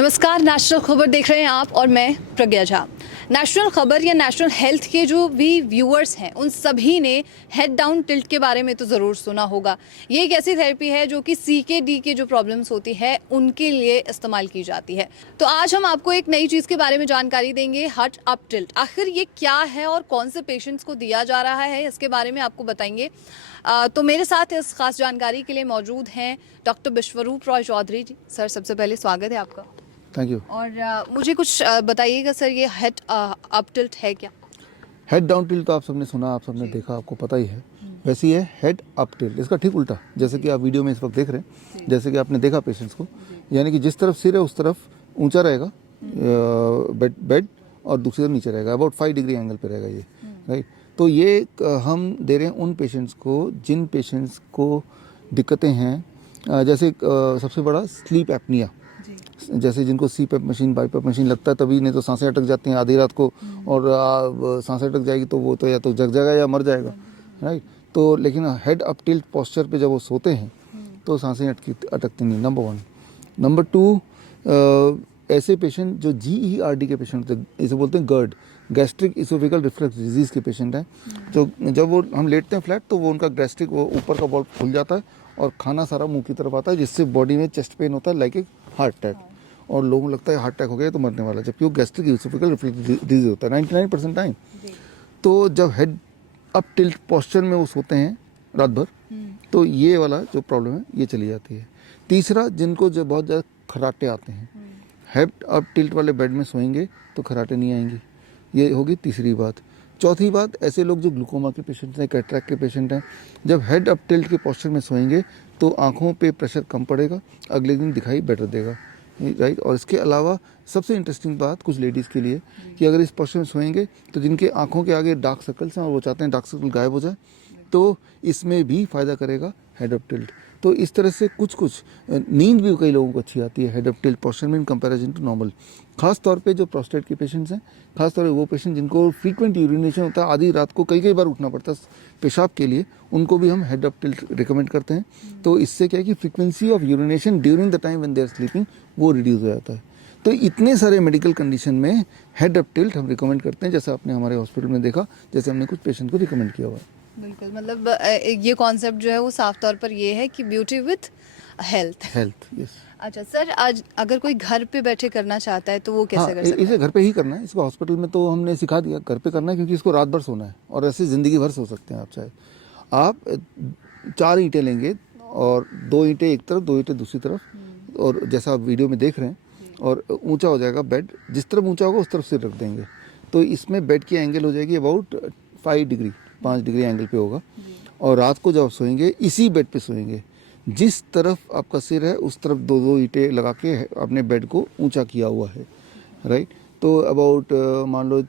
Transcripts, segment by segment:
नमस्कार, नेशनल खबर देख रहे हैं आप और मैं प्रज्ञा झा। नेशनल खबर या नेशनल हेल्थ के जो भी व्यूअर्स हैं उन सभी ने हेड डाउन टिल्ट के बारे में तो ज़रूर सुना होगा। ये एक ऐसी थेरेपी है जो कि CKD के जो प्रॉब्लम्स होती है उनके लिए इस्तेमाल की जाती है। तो आज हम आपको एक नई चीज़ के बारे में जानकारी देंगे, हेड अप टिल्ट। आखिर ये क्या है और कौन से पेशेंट्स को दिया जा रहा है, इसके बारे में आपको बताएंगे। तो मेरे साथ इस खास जानकारी के लिए मौजूद हैं डॉक्टर विश्वरूप रॉय चौधरी जी। सर, सबसे पहले स्वागत है आपका। Thank you. और मुझे कुछ बताइएगा सर, ये हेड अप टिल्ट है क्या? हेड डाउन टिल्ट तो आप सबने सुना, आप सबने देखा, आपको पता ही है। वैसे ही है हेड अप टिल्ट, इसका ठीक उल्टा, जैसे कि आप वीडियो में इस वक्त देख रहे हैं, जैसे कि आपने देखा पेशेंट्स को, यानी कि जिस तरफ सिर है उस तरफ ऊंचा रहेगा बेड और दूसरी तरफ नीचे रहेगा, अबाउट 5 डिग्री एंगल पे रहेगा ये, राइट। तो ये हम दे रहे हैं उन पेशेंट्स को जिन पेशेंट्स को दिक्कतें हैं, जैसे सबसे बड़ा स्लीप एपनिया, जैसे जिनको CPAP मशीन, बाईपैप मशीन लगता है तभी, नहीं तो सांसें अटक जाती हैं आधी रात को, और सांसें अटक जाएगी तो वो तो या तो जग जाएगा या मर जाएगा, राइट। तो लेकिन हेड अप टिल्ट पोस्चर पे जब वो सोते हैं तो सांसें अटकती नहीं, नंबर 1। नंबर 2, ऐसे पेशेंट जो GERD के पेशेंट होते हैं, इसे बोलते हैं GERD, gastric oesophageal reflux disease के पेशेंट हैं, जो जब वो हम लेटते हैं फ्लैट तो वो उनका गैस्ट्रिक वो ऊपर का वॉल्व खुल जाता है और खाना सारा मुंह की तरफ आता है, जिससे बॉडी में चेस्ट पेन होता है, लाइक ए हार्ट अटैक, और लोगों को लगता है हार्ट अटैक हो गया तो मरने वाला, जबकि वो गैस्ट्रिक इसोफेगल रिफ्लक्स डिजीज होता है 99% टाइम। तो जब हेड अप टिल्ट पोस्चर में वो सोते हैं रात भर, तो ये वाला जो प्रॉब्लम है ये चली जाती है। तीसरा, जिनको जो बहुत ज़्यादा खर्राटे आते हैं, हेड अप टिल्ट वाले बेड में सोएंगे तो खर्राटे नहीं आएंगे, ये होगी तीसरी बात। चौथी बात, ऐसे लोग जो ग्लूकोमा के पेशेंट हैं, कैटरैक्ट के पेशेंट हैं, जब हेड अप टिल्ट के पोस्चर में सोएंगे तो आँखों पे प्रेशर कम पड़ेगा, अगले दिन दिखाई बेटर देगा, राइट। और इसके अलावा सबसे इंटरेस्टिंग बात कुछ लेडीज़ के लिए कि अगर इस पोस्चर में सोएंगे तो जिनके आँखों के आगे डार्क सर्कल्स हैं और वो चाहते हैं डार्क सर्कल गायब हो जाए, तो इसमें भी फ़ायदा करेगा हेड अप टिल्ट। तो इस तरह से कुछ नींद भी कई लोगों को अच्छी आती है हेड अप टिल्ट पोस्चर में इन कंपैरिजन टू नॉर्मल। खास तौर पे जो प्रोस्टेट के पेशेंट्स हैं, खास तौर पे वो पेशेंट जिनको फ्रीक्वेंट यूरिनेशन होता है, आधी रात को कई बार उठना पड़ता है पेशाब के लिए, उनको भी हम हेड अप टिल्ट रिकमेंड करते हैं। तो इससे क्या है कि frequency of urination during the time when they are sleeping वो रिड्यूस हो जाता है। तो इतने सारे मेडिकल कंडीशन में हेड अप टिल्ट हम रिकमेंड करते हैं, जैसा आपने हमारे हॉस्पिटल में देखा, जैसे हमने कुछ पेशेंट को रिकमेंड किया हुआ है। बिल्कुल, मतलब ये कॉन्सेप्ट जो है वो साफ तौर पर ये है कि ब्यूटी विथ हेल्थ। यस। अच्छा सर, आज अगर कोई घर पे बैठे करना चाहता है तो वो कैसे कर सकता इसे घर पे ही करना है, इसको हॉस्पिटल में तो हमने सिखा दिया, घर पे करना है, क्योंकि इसको रात भर सोना है और ऐसे ज़िंदगी भर सो सकते हैं आप। चाहे आप 4 ईंटें लेंगे और 2 ईंटें एक तरफ, 2 ईंटें दूसरी तरफ, और जैसा आप वीडियो में देख रहे हैं, और ऊंचा हो जाएगा बेड, जिस तरफ ऊंचा होगा उस तरफ सिर रख देंगे, तो इसमें बेड की एंगल हो जाएगी अबाउट 5 डिग्री एंगल पे होगा। और रात को जब सोएंगे इसी बेड पे सोएंगे, जिस तरफ आपका सिर है उस तरफ 2 ईंटें लगा के अपने बेड को ऊंचा किया हुआ है, राइट। तो अबाउट मान लो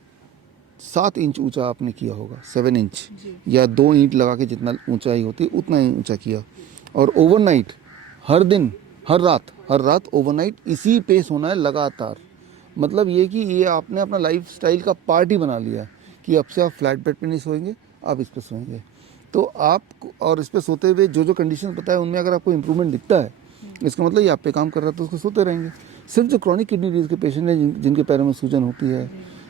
7 इंच ऊंचा आपने किया होगा, 7 इंच, या 2 ईंट लगा के जितना ऊंचाई होती है उतना ही ऊंचा किया, और ओवरनाइट, हर दिन, हर रात ओवरनाइट इसी पे सोना है लगातार। मतलब ये कि ये आपने अपना लाइफ स्टाइल का पार्ट ही बना लिया कि अब से आप फ्लैट बेड पे नहीं सोएंगे, आप इस पे सोएंगे। तो आप, और इस पे सोते हुए जो कंडीशन बताए उनमें अगर आपको इम्प्रूवमेंट दिखता है, इसका मतलब ये आप पे काम कर रहा है, तो उसको सोते रहेंगे। सिर्फ जो क्रॉनिक किडनी डिजीज के पेशेंट हैं, जिनके पैरों में सूजन होती है,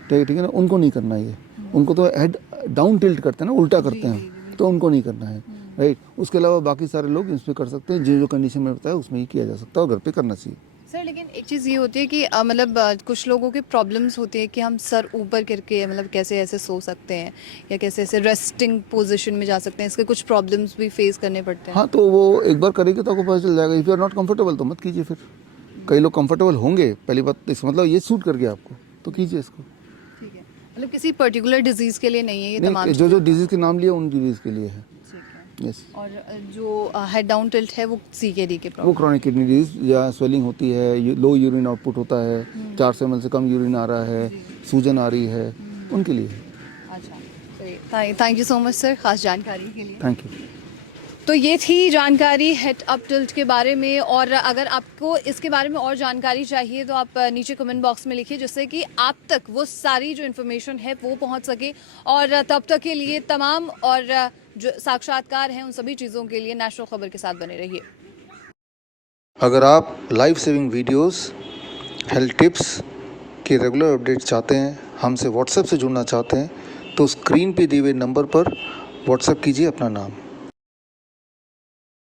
ठीक है ना, उनको नहीं करना ये, उनको तो हेड डाउन टिल्ट करते हैं ना, उल्टा करते हैं, तो उनको नहीं करना है, राइट। उसके अलावा बाकी सारे लोग इसमें कर सकते हैं, जो कंडीशन में बताया उसमें ही किया जा सकता है, और घर पे करना चाहिए। सर, लेकिन एक चीज़ ये होती है कि मतलब कुछ लोगों की प्रॉब्लम्स होती है कि हम सर ऊपर करके मतलब कैसे ऐसे सो सकते हैं या कैसे ऐसे रेस्टिंग पोजीशन में जा सकते हैं, इसके कुछ प्रॉब्लम्स भी फेस करने पड़ते हैं। हाँ, तो वो एक बार करेंगे तो आपको पता चल जाएगा। If you are not comfortable तो मत कीजिए फिर। कई लोग कंफर्टेबल होंगे, पहली बात, इसका मतलब ये सूट कर गया आपको तो कीजिए इसको। ठीक है, मतलब किसी पर्टिकुलर डिजीज़ के लिए नहीं है ये तमाम नहीं, जो डिजीज़ के नाम लिए उन डिजीज़ के लिए है। Yes. और जो हेड डाउन टिल्ट है वो CKD के वो प्रॉब्लम। क्रॉनिक किडनी डिजीज, या स्वेलिंग होती है, लो यूरिन आउटपुट होता है, 400 ml से कम यूरिन आ रहा है, सूजन आ रही है, उनके लिए। अच्छा, thank you so much sir खास जानकारी के लिए। Thank you. तो ये थी जानकारी हेड अप टिल्ट के बारे में, और अगर आपको इसके बारे में और जानकारी चाहिए तो आप नीचे कमेंट बॉक्स में लिखिए, जिससे कि आप तक वो सारी जो इन्फॉर्मेशन है वो पहुंच सके। और तब तक के लिए तमाम और जो साक्षात्कार हैं उन सभी चीज़ों के लिए नेशनल खबर के साथ बने रहिए। अगर आप life saving videos, health tips के रेगुलर अपडेट चाहते हैं, हमसे व्हाट्सएप से जुड़ना चाहते हैं, तो स्क्रीन पे दिए हुए नंबर पर व्हाट्सएप कीजिए अपना नाम।